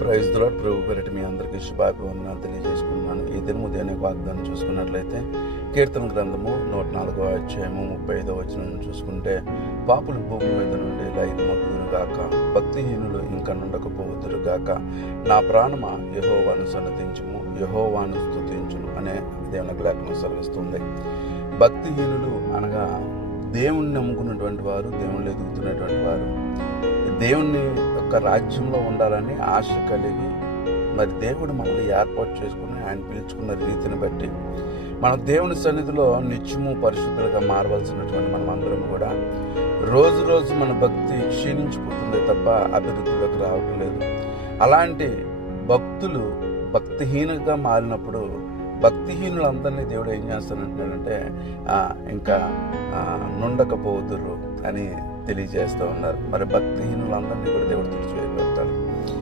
Praise the lord. ప్రభు పేరిట మీ అందరికీ శుభాభివందనాలు తెలియజేసుకుంటున్నాను. ఈ దినము దేని వాగ్దానం చూసుకున్నట్లయితే కీర్తన గ్రంథము 104వ అధ్యాయము 35వ వచనం చూసుకుంటే, పాపులు భూమి మీద నుండి లయమగుదురుగాక, భక్తిహీనులు ఇంకా నుండకపోదురుగాక, నా ప్రాణమా యెహోవాను సన్నతించుము, యెహోవాను స్తుతించును అనే దేవుని లేఖనం సెలవిస్తుంది. భక్తిహీనులు అనగా దేవుణ్ణి నమ్ముకున్నటువంటి వారు, దేవుణ్ణి ఎదుగుతున్నటువంటి వారు, దేవుని యొక్క రాజ్యంలో ఉండాలని ఆశ కలిగి, మరి దేవుడు మనల్ని ఏర్పాటు చేసుకుని ఆయన పిలుచుకున్న రీతిని బట్టి మన దేవుని సన్నిధిలో నిత్యము పరిశుద్ధులుగా మారవలసినటువంటి మనం అందరం కూడా రోజు రోజు మన భక్తి క్షీణించిపోతుంది తప్ప అభివృద్ధిలోకి రావట్లేదు. అలాంటి భక్తులు భక్తిహీనంగా మారినప్పుడు భక్తిహీనులందరినీ దేవుడు ఏం చేస్తానంటున్నాడంటే ఇంకా నుండకపోదురు అని తెలియజేస్తూ ఉన్నారు. మరి భక్తిహీనులందరినీ కూడా దేవుడు తుడిచివేయగలుగుతాడు.